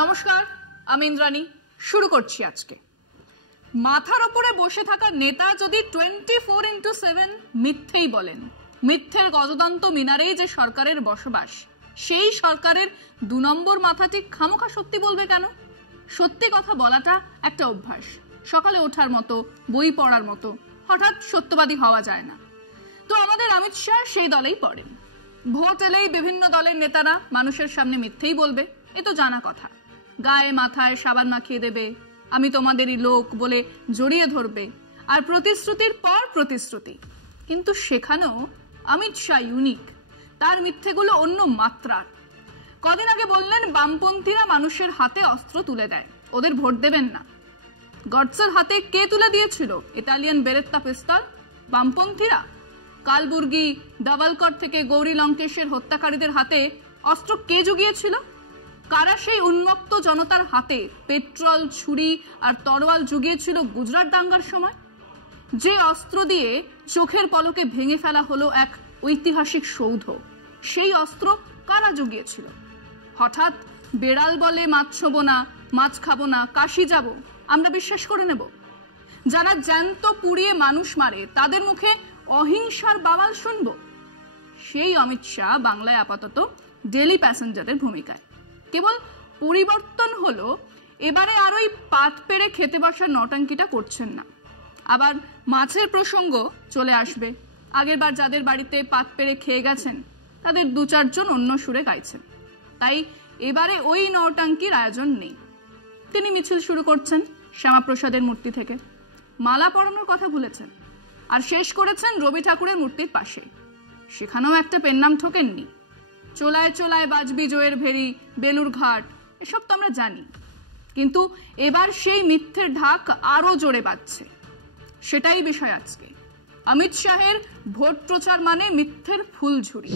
নমস্কার, আমি ইন্দ্রাণী। শুরু করছি আজকে। মাথার উপরে বসে থাকা নেতা যদি 24x7 মিথ্যেই বলেন, মিথ্যের গজদন্ত মিনারেই যে সরকারের বসবাস, সেই সরকারের 2 নম্বর মাথাটি খামোখা সত্যি বলবে কেন? সত্যি কথা বলাটা একটা অভ্যাস, সকালে ওঠার মতো, বই পড়ার মতো। হঠাৎ সত্যবাদী হওয়া যায় না। তো আমাদের অমিত শাহ সেই দলেই পড়েন। ভোট এলেই বিভিন্ন দলের নেতারা মানুষের সামনে মিথ্যেই বলবে, এ তো জানা কথা। গায়ে মাথায় সাবান মাখিয়ে দেবে, আমি তোমাদেরই লোক বলে জড়িয়ে ধরবে, আর প্রতিশ্রুতির পর প্রতিশ্রুতি। কিন্তু সেখানেও অমিত শাহ ইউনিক, তার মিথ্যেগুলো অন্য মাত্রার। কদিন আগে বললেন বামপন্থীরা মানুষের হাতে অস্ত্র তুলে দেয়, ওদের ভোট দেবেন না। গডসের হাতে কে তুলে দিয়েছিল ইতালিয়ান বেরেত্তা পিস্তল? বামপন্থীরা। কালবুর্গি, দাভালকর থেকে গৌরী লঙ্কেশের হত্যাকারীদের হাতে অস্ত্র কে জুগিয়েছিল? কারা সেই উন্মত্ত জনতার হাতে পেট্রোল, ছুরি আর তরোয়াল জুগিয়েছিল গুজরাট দাঙ্গার সময়? যে অস্ত্র দিয়ে চোখের পলকে ভেঙে ফেলা হলো এক ঐতিহাসিক সৌধ, সেই অস্ত্র কারা জুগিয়েছিল? হঠাৎ বেড়াল বলে মাছ ছোবো না, মাছ খাবো না, কাশি যাব, আমরা বিশ্বাস করে নেব? যারা জ্যান্ত পুড়িয়ে মানুষ মারে, তাদের মুখে অহিংসার বাওয়াল শুনবো? সেই অমিত শাহ বাংলায় আপাতত ডেলি প্যাসেঞ্জারের ভূমিকায়। কেবল পরিবর্তন হলো, এবারে আর ওই পাত পেড়ে খেতে বসার নটাঙ্কিটা করছেন না। আবার মাছের প্রসঙ্গ চলে আসবে। আগের বার যাদের বাড়িতে পাত পেড়ে খেয়ে গেছেন, তাদের 2-4 জন অন্য সুরে গাইছেন। তাই এবারে ওই নটাঙ্কির আয়োজন নেই। তিনি মিছিল শুরু করছেন শ্যামাপ্রসাদের মূর্তি থেকে, মালা পরানোর কথা ভুলেছেন, আর শেষ করেছেন রবি ঠাকুরের মূর্তির পাশে। সেখানেও একটা পেন্নাম ঠোকেননি। চোলায় চোলায় বাজবি জয়ের ভেরি, বেলুর ঘাট, এসব তো আমরা জানি। কিন্তু এবার সেই মিথ্যের ঢাক আরো জোরে বাজছে। সেটাই বিষয় আজকে। অমিত শাহের ভোট প্রচার মানে মিথ্যের ফুলঝুরি।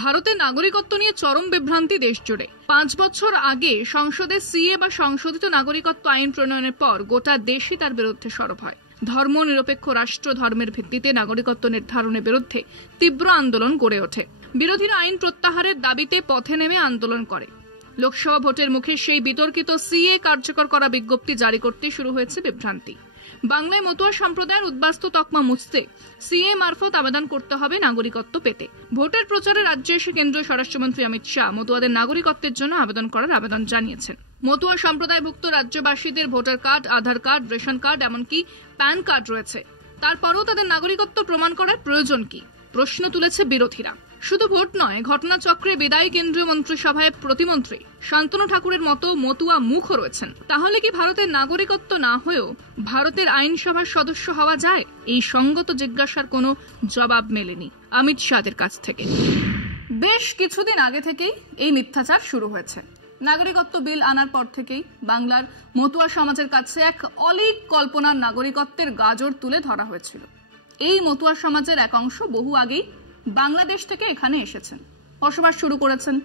ভারতের নাগরিকত্ব নিয়ে চরম বিভ্রান্তি দেশ জুড়ে। 5 বছর আগে সংসদে সিএ বা সংশোধিত নাগরিকত্ব আইন প্রণয়নের পর গোটা দেশই তার বিরুদ্ধে সরব হয়। ধর্ম নিরপেক্ষ রাষ্ট্র ধর্মের ভিত্তিতে নাগরিকত্ব নির্ধারণের বিরুদ্ধে তীব্র আন্দোলন গড়ে ওঠে। বিরোধীরা আইন প্রত্যাহারের দাবিতে পথে নেমে আন্দোলন করে। লোকসভা ভোটের মুখে সেই বিতর্কিত সিএ কার্যকর করা বিজ্ঞপ্তি জারি করতে শুরু হয়েছে বিভ্রান্তি। বাংলায় মতুয়া সম্প্রদায়ের উদ্বাস্তু তকমা মুছতে সিএ মারফত আবেদন করতে হবে নাগরিকত্ব পেতে। ভোটের প্রচারে রাজ্যে এসে কেন্দ্রীয় স্বরাষ্ট্রমন্ত্রী অমিত শাহ মতুয়াদের নাগরিকত্বের জন্য আবেদন করার আবেদন জানিয়েছেন। মতুয়া সম্প্রদায়ভুক্ত রাজ্যবাসীদের ভোটার কার্ড, আধার কার্ড, রেশন কার্ড, এমনকি প্যান কার্ড রয়েছে। তারপরেও তাদের নাগরিকত্ব প্রমাণ করার প্রয়োজন কি, প্রশ্ন তুলেছে বিরোধীরা। শুধু ভোট নয়, ঘটনাচক্রে বিদায়ী কেন্দ্রীয় মন্ত্রিসভায় প্রতিমন্ত্রী শান্তনু ঠাকুরের মতো মতুয়া মুখও রয়েছেন। তাহলে কি ভারতের নাগরিকত্ব না হয়েও ভারতের আইনসভার সদস্য হওয়া যায়? এই সঙ্গত জিজ্ঞাসার কোনো জবাব মেলেনি অমিত শাহের কাছ থেকে। বেশ কিছুদিন আগে থেকেই এই মিথ্যাচার শুরু হয়েছে। নাগরিকত্ব বিল আনার পর থেকেই বাংলার মতুয়া সমাজের কাছে এক অলীক কল্পনার নাগরিকত্বের গাজর তুলে ধরা হয়েছিল। এই মতুয়া সমাজের এক অংশ বহু আগেই বাংলাদেশ থেকে এখানে এসেছেন, বসবাস শুরু করেছেন,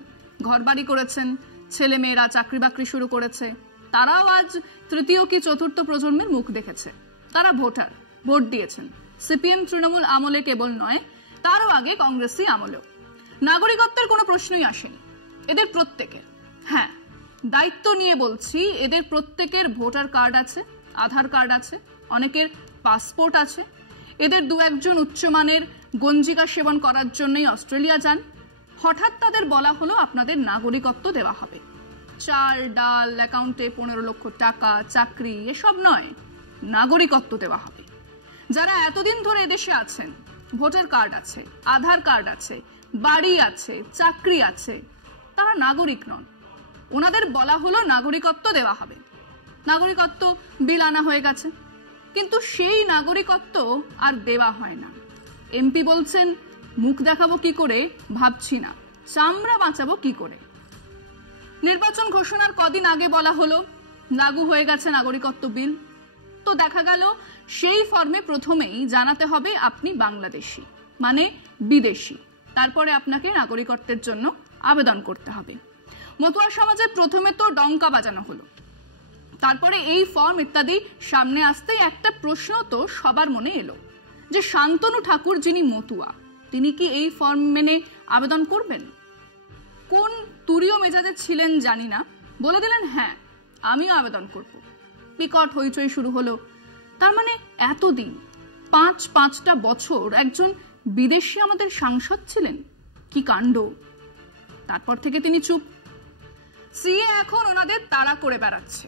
ঘরবাড়ি করেছেন, ছেলে মেয়েরা চাকরি বাকরি শুরু করেছে। তারাও আজ তৃতীয় কি চতুর্থ প্রজন্মের মুখ দেখেছে। তারা ভোটার, ভোট দিয়েছেন। সিপিএম তৃণমূল আমলে কেবল নয়, তারও আগে কংগ্রেসি আমলেও। নাগরিকত্বের কোনো প্রশ্নই আসেনি এদের প্রত্যেকের। হ্যাঁ, দায়িত্ব নিয়ে বলছি, এদের প্রত্যেকের ভোটার কার্ড আছে, আধার কার্ড আছে, অনেকের পাসপোর্ট আছে। এদের 2-1 জন উচ্চমানের গঞ্জিকা সেবন করার জন্যই অস্ট্রেলিয়া যান। হঠাৎ তাদের বলা হলো আপনাদের নাগরিকত্ব দেওয়া হবে। চাল ডাল, অ্যাকাউন্টে 15 লক্ষ টাকা, চাকরি, এসব নয়, নাগরিকত্ব দেওয়া হবে। যারা এতদিন ধরে এদেশে আছেন, ভোটার কার্ড আছে, আধার কার্ড আছে, বাড়ি আছে, চাকরি আছে, তারা নাগরিক নন। ওনাদের বলা হলো নাগরিকত্ব দেওয়া হবে। নাগরিকত্ব বিল আনা হয়ে গেছে, কিন্তু সেই নাগরিকত্ব আর দেওয়া হয় না। এমপি বলছেন মুখ দেখাবো কি করে ভাবছি না, চামড়া বাঁচাবো কি করে। নির্বাচন ঘোষণার কদিন আগে বলা হলো লাগু হয়ে গেছে নাগরিকত্ব বিল। তো দেখা গেল সেই ফর্মে প্রথমেই জানাতে হবে আপনি বাংলাদেশি, মানে বিদেশি। তারপরে আপনাকে নাগরিকত্বের জন্য আবেদন করতে হবে। মতুয়া সমাজে প্রথমে তো ডঙ্কা বাজানো হলো। তারপরে এই ফর্ম ইত্যাদি সামনে আসতেই একটা প্রশ্ন তো সবার মনে এলো যে শান্তনু ঠাকুর যিনি মতুয়া, তিনি কি এই ফর্ম মেনে আবেদন করবেন? কোন তুরীয় মেজাজে ছিলেন জানি না, বলে দিলেন হ্যাঁ আমিও আবেদন করব। বিকট হইচই শুরু হলো। তার মানে এতদিন 5-5টা বছর একজন বিদেশি আমাদের সাংসদ ছিলেন, কি কাণ্ড। তারপর থেকে তিনি চুপ। সিএ এখন ওনাদের তাড়া করে বেড়াচ্ছে।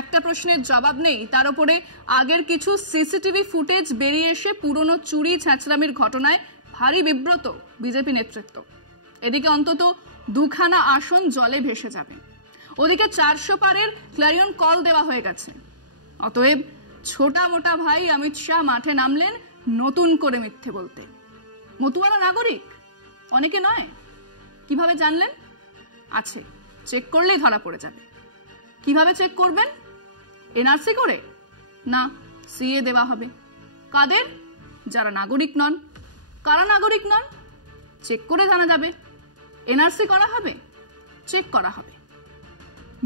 একটা প্রশ্নের জবাব নেই, তার উপরে আগের কিছু সিসিটিভি ফুটেজ বেরিয়ে এসে পুরনো চুরি ছ্যাঁচড়ামির ঘটনায় ভারী বিব্রত বিজেপি নেতৃত্ব। এদিকে অন্তত 2খানা আসন জলে ভেসে যাবে, ওদিকে 400 পারের ক্ল্যারিয়ন কল দেওয়া হয়ে গেছে। অতএব ছোটা মোটা ভাই অমিত শাহ মাঠে নামলেন নতুন করে মিথ্যে বলতে। মতুয়ারা নাগরিক? অনেকে নয়। কিভাবে জানলেন? আছে, চেক করলেই ধরা পড়ে যাবে। কিভাবে চেক করবেন? এনআরসি করে? না, সিএ দেওয়া হবে। কাদের? যারা নাগরিক নন। কারা নাগরিক নন? চেক করে জানা যাবে। এনআরসি করা হবে, চেক করা হবে।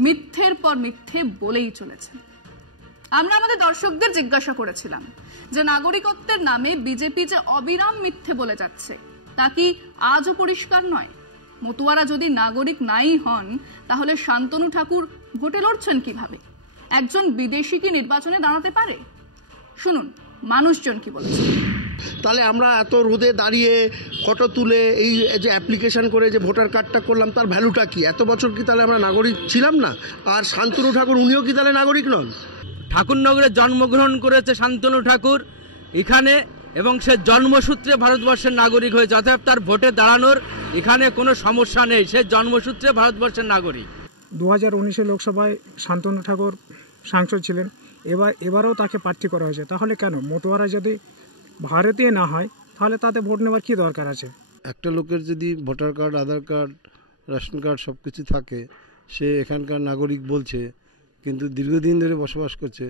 মিথ্যের পর মিথ্যে বলেই চলেছেন। আমরা আমাদের দর্শকদের জিজ্ঞাসা করেছিলাম যে নাগরিকত্বের নামে বিজেপি যে অবিরাম মিথ্যে বলে যাচ্ছে তা কি আজও পরিষ্কার নয়? মতুয়ারা যদি নাগরিক নাই হন তাহলে শান্তনু ঠাকুর ভোটে লড়ছেন কিভাবে? একজন বিদেশি কি নির্বাচনে দাঁড়াতে পারে? শুনুন মানুষজন কি বলেছে। তাহলে আমরা এত রোদে দাঁড়িয়ে ফটো তুলে এই যে অ্যাপ্লিকেশন করে যে ভোটার কার্ডটা করলাম তার ভ্যালুটা কি? এত বছর কি তাহলে আমরা নাগরিক ছিলাম না? আর শান্তনু ঠাকুর উনিও কি তাহলে নাগরিক নন? ঠাকুরনগরে জন্মগ্রহণ করেছে শান্তনু ঠাকুর এখানে, এবং সে জন্মসূত্রে ভারতবর্ষের নাগরিক হয়েছে। অতএব তার ভোটে দাঁড়ানোর এখানে কোনো সমস্যা নেই, সে জন্মসূত্রে ভারতবর্ষের নাগরিক। 2019 লোকসভায় শান্তনু ঠাকুর সাংসদ ছিলেন, এবারও তাকে প্রার্থী করা হয়েছে। তাহলে কেন মতুয়ারা যদি ভারতীয় না হয় তাহলে তাতে ভোট নেওয়ার কি দরকার আছে? একটা লোকের যদি ভোটার কার্ড, আধার কার্ড, রেশন কার্ড সব কিছু থাকে, সে এখানকার নাগরিক বলছে, কিন্তু দীর্ঘদিন ধরে বসবাস করছে,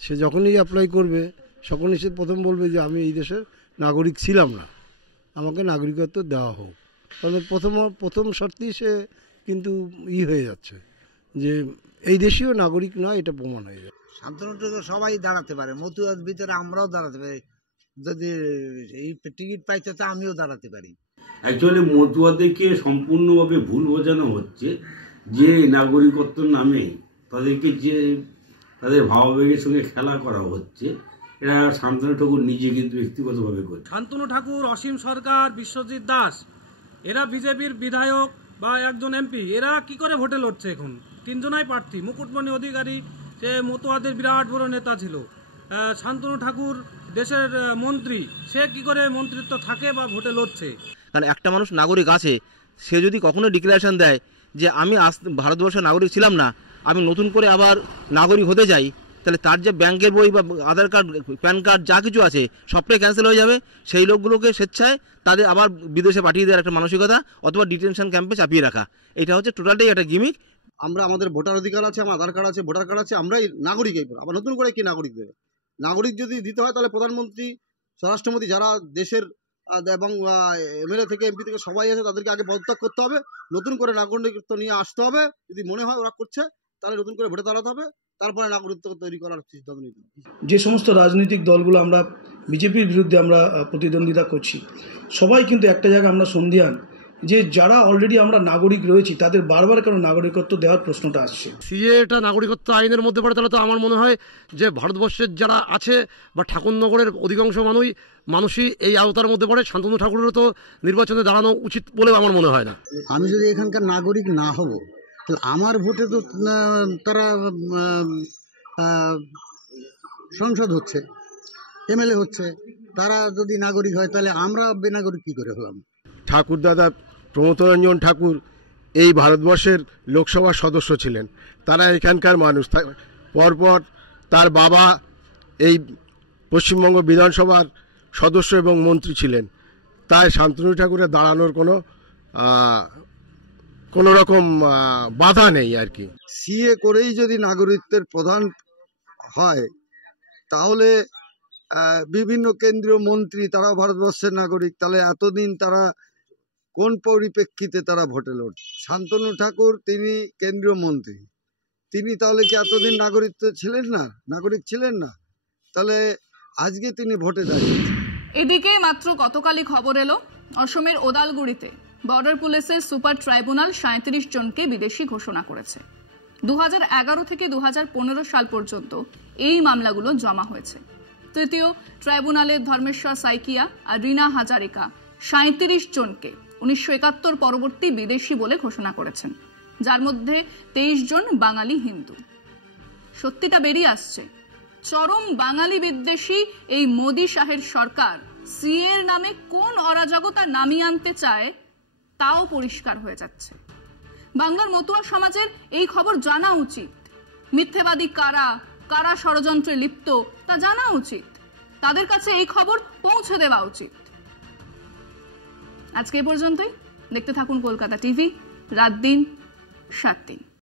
সে যখনই অ্যাপ্লাই করবে তখনই সে প্রথম বলবে যে আমি এই দেশের নাগরিক ছিলাম না, আমাকে নাগরিকত্ব দেওয়া হোক। তাহলে প্রথম শর্তেই সে কিন্তু হয়ে যাচ্ছে যে এই দেশীয় নাগরিক নয়, এটা প্রমাণ হয়ে যায়। শান্তনু ঠাকুর সবাই দাঁড়াতে পারে, মতুয়ার ভিতরে আমরাও দাঁড়াতে পারি। যদি এই টিকিট পাইতে তো আমিও দাঁড়াতে পারি। অ্যাকচুয়ালি মতুয়াদেরকে সম্পূর্ণভাবে ভুল বোঝানো হচ্ছে যে নাগরিকত্বর নামে তাদেরকে যে তাদের ভাবাবেগের সঙ্গে খেলা করা হচ্ছে। এটা শান্তনু ঠাকুর নিজে কিন্তু ব্যক্তিগতভাবে করছে। শান্তনু ঠাকুর, অসীম সরকার, বিশ্বজিৎ দাস এরা বিজেপির বিধায়ক বা একজন এমপি, এরা কি করে ভোটে লড়ছে? এখন 3 জনাই প্রার্থী। মুকুটমণি অধিকারী সে মতুয়াদের বিরাট বড় নেতা ছিল। শান্তনু ঠাকুর দেশের মন্ত্রী, সে কি করে মন্ত্রিত্ব থাকে বা ভোটে লড়ছে? কারণ একটা মানুষ নাগরিক আছে, সে যদি কখনো ডিক্লারেশন দেয় যে আমি ভারতবর্ষের নাগরিক ছিলাম না, আমি নতুন করে আবার নাগরিক হতে চাই, তাহলে তার যে ব্যাংকের বই বা আধার কার্ড, প্যান কার্ড যা কিছু আছে সবটাই ক্যান্সেল হয়ে যাবে। সেই লোকগুলোকে স্বেচ্ছায় তাদের আবার বিদেশে পাঠিয়ে দেওয়ার একটা মানসিকতা, অথবা ডিটেনশন ক্যাম্পে চাপিয়ে রাখা, এটা হচ্ছে টোটালটাই একটা গিমিক। আমরা আমাদের ভোটার অধিকার আছে, আমার আধার কার্ড আছে, ভোটার কার্ড আছে, আমরাই নাগরিক। আবার নতুন করে কি নাগরিক দেবে? নাগরিক যদি দিতে হয় তাহলে প্রধানমন্ত্রী, স্বরাষ্ট্রমন্ত্রী, যারা দেশের এবং এমএলএ থেকে এমপি থেকে সবাই আছে তাদেরকে আগে পদত্যাগ করতে হবে, নতুন করে নাগরিকত্ব নিয়ে আসতে হবে। যদি মনে হয় ওরা করছে তাহলে নতুন করে ভোটে দাঁড়াতে হবে, তারপরে নাগরিকত্ব তৈরি করার সিদ্ধান্ত নিতে হবে। যে সমস্ত রাজনৈতিক দলগুলো আমরা বিজেপির বিরুদ্ধে আমরা প্রতিদ্বন্দ্বিতা করছি, সবাই কিন্তু একটা জায়গায় আমরা সন্দিহান যে যারা অলরেডি আমরা নাগরিক রয়েছি তাদের বারবার কেন নাগরিকত্ব দেওয়ার প্রশ্নটা আসছে। সিএটা নাগরিকত্ব আইনের মধ্যে পড়ে, তাহলে তো আমার মনে হয় যে ভারতবর্ষের যারা আছে বা ঠাকুরনগরের অধিকাংশ মানুষই এই আওতার মধ্যে পড়ে। শান্তনু ঠাকুরেরও তো নির্বাচনে দাঁড়ানো উচিত বলেও আমার মনে হয় না। আমি যদি এখানকার নাগরিক না হব তাহলে আমার ভোটে তো তারা সংসদ হচ্ছে, এমএলএ হচ্ছে, তারা যদি নাগরিক হয় তাহলে আমরা বেনাগরিক কী করে হলাম? ঠাকুর দাদা প্রমথরঞ্জন ঠাকুর এই ভারতবর্ষের লোকসভার সদস্য ছিলেন, তারা এখানকার মানুষ। পরপর তার বাবা এই পশ্চিমবঙ্গ বিধানসভার সদস্য এবং মন্ত্রী ছিলেন। তাই শান্তনু ঠাকুরের দাঁড়ানোর কোনো রকম বাধা নেই আর কি। সিএ করেই যদি নাগরিকত্বের প্রধান হয় তাহলে বিভিন্ন কেন্দ্রীয় মন্ত্রী তারাও ভারতবর্ষের নাগরিক। তাহলে এতদিন তারা কোন পরিপ্রেক্ষিতে তারা ভোটে লড়ছে? শান্তনু ঠাকুর তিনি কেন্দ্রীয় মন্ত্রী, তিনি তাহলে কি এতদিন নাগরিক ছিলেন না? তাহলে আজকে তিনি ভোটে দাঁড়িয়েছেন। এদিকে মাত্র গতকালই খবর এলো অসমের ওদালগুড়িতে বর্ডার পুলিশের সুপার ট্রাইব্যুনাল 37 জনকে বিদেশি ঘোষণা করেছে। 2011 থেকে 2015 সাল পর্যন্ত এই মামলাগুলো জমা হয়েছে। তৃতীয় ট্রাইব্যুনালের ধর্মেশ্বর সাইকিয়া আর রিনা হাজারিকা 37 জনকে 1971 পরবর্তী বিদেশি বলে ঘোষণা করেছেন, যার মধ্যে 23 জন বাঙালি হিন্দু। সত্যিটা বেরিয়ে আসছে, চরম বাঙালি বিদ্বেষী এই মোদি শাহের সরকার সিএ এর নামে কোন অরাজকতা নামিয়ে আনতে চায় তাও পরিষ্কার হয়ে যাচ্ছে। বাংলার মতুয়া সমাজের এই খবর জানা উচিত। মিথ্যেবাদী কারা, কারা ষড়যন্ত্রে লিপ্ত তা জানা উচিত। তাদের কাছে এই খবর পৌঁছে দেওয়া উচিত। আজকে এ পর্যন্তই। দেখতে থাকুন কলকাতা টিভি, রাত দিন 7 দিন।